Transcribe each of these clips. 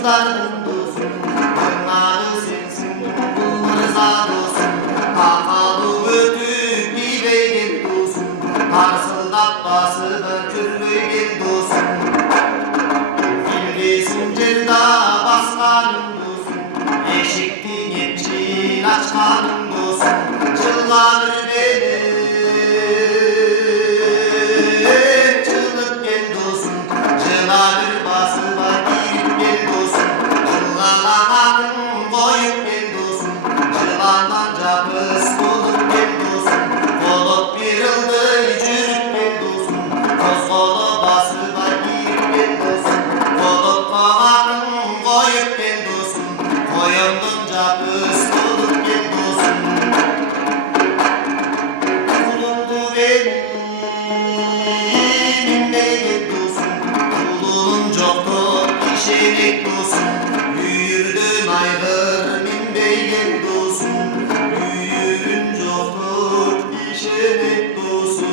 kızların dostu, onları sensin, bu rıza dostum. Kakalı ötüp bir beygir dostum, tarsıldap basıp türlü gel dostum. Filresin cerda baskanın dostum, eşikti geçil açkanın dostum. Çıllanır beni şerik dostum, büyürdün aygır min beygir dostum, büyürün çoktur şerik dostum.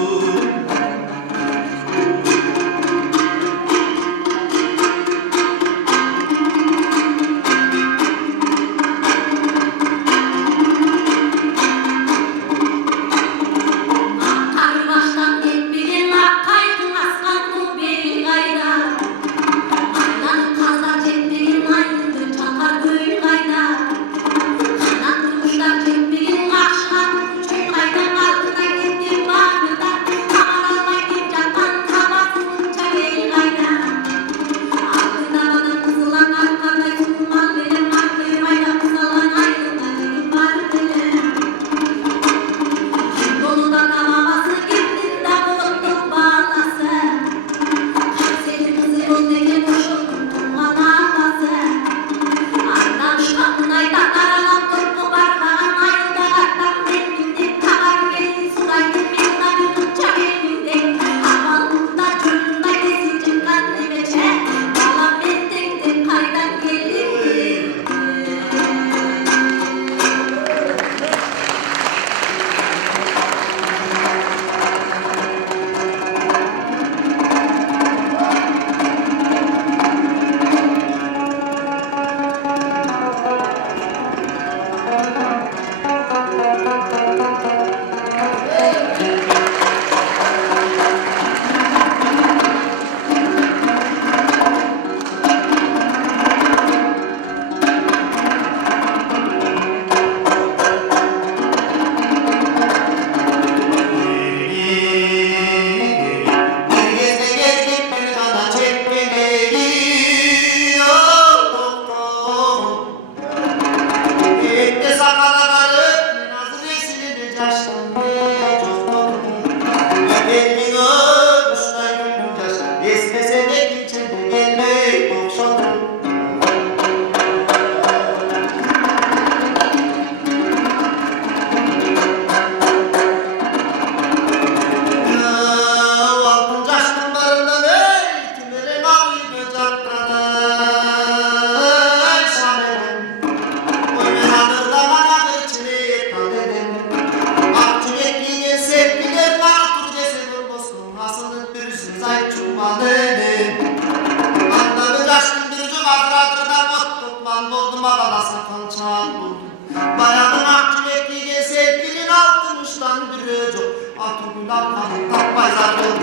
Bayanın akçı bekliğe sevgilin altmıştan bir öcü, atımdan tapmaz artık.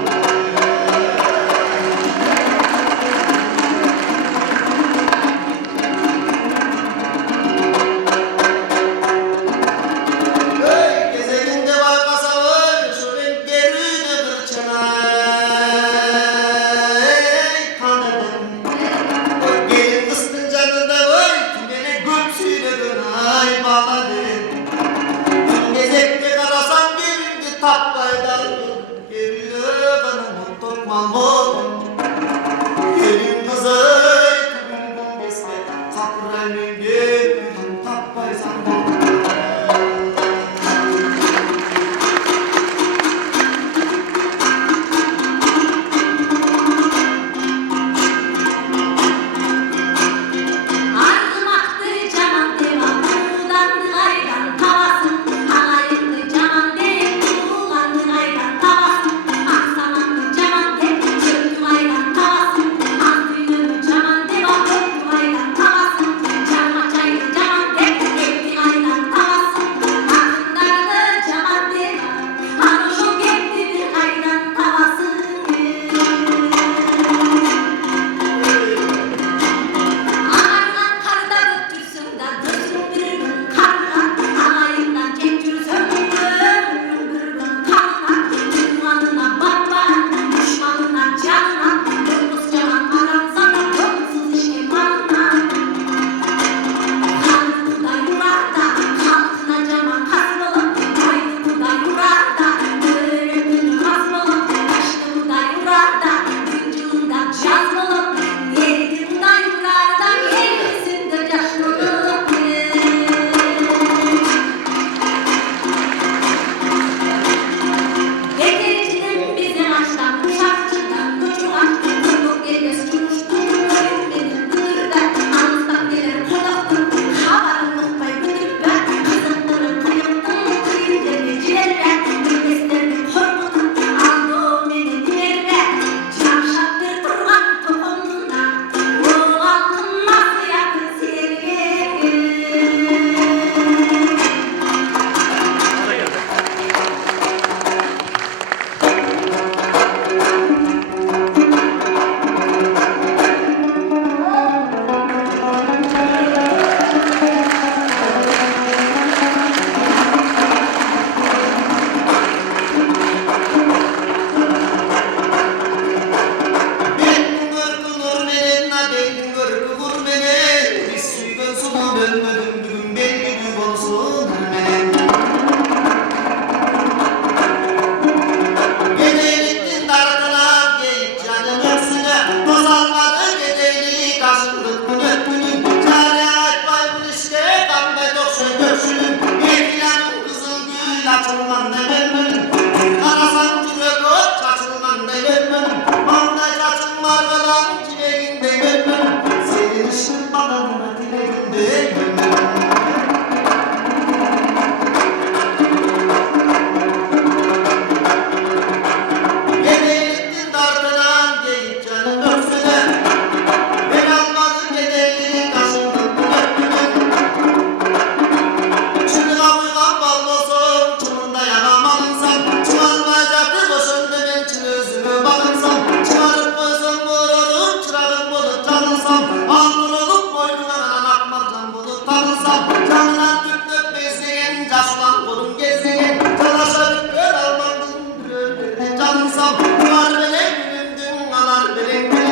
Gelin kıstın canında vay, beni göksüyle döner. Anam ciğerinde gönlüm, senin ışın balonuna dileğinde gönlüm. Gedeyliktin dartılan geyik canım öksüne, ben almadım gedeyliği kaşındım döktümün. Çınığa uygan ballosun, çınında yanamam insan, çıkarmayacaktı boşunda ben çın özümü bakınsam, çıkarıp koysam vururum, çırağım bulup çalınsam, altın olup boynuna kanan akmarcan bulup takılsam, canından tüp tüp bezleyen, caşulan kolum gezleyen, çalışa bir kör almandım bir ölümden canınsam, var belen gülümdün, anar belen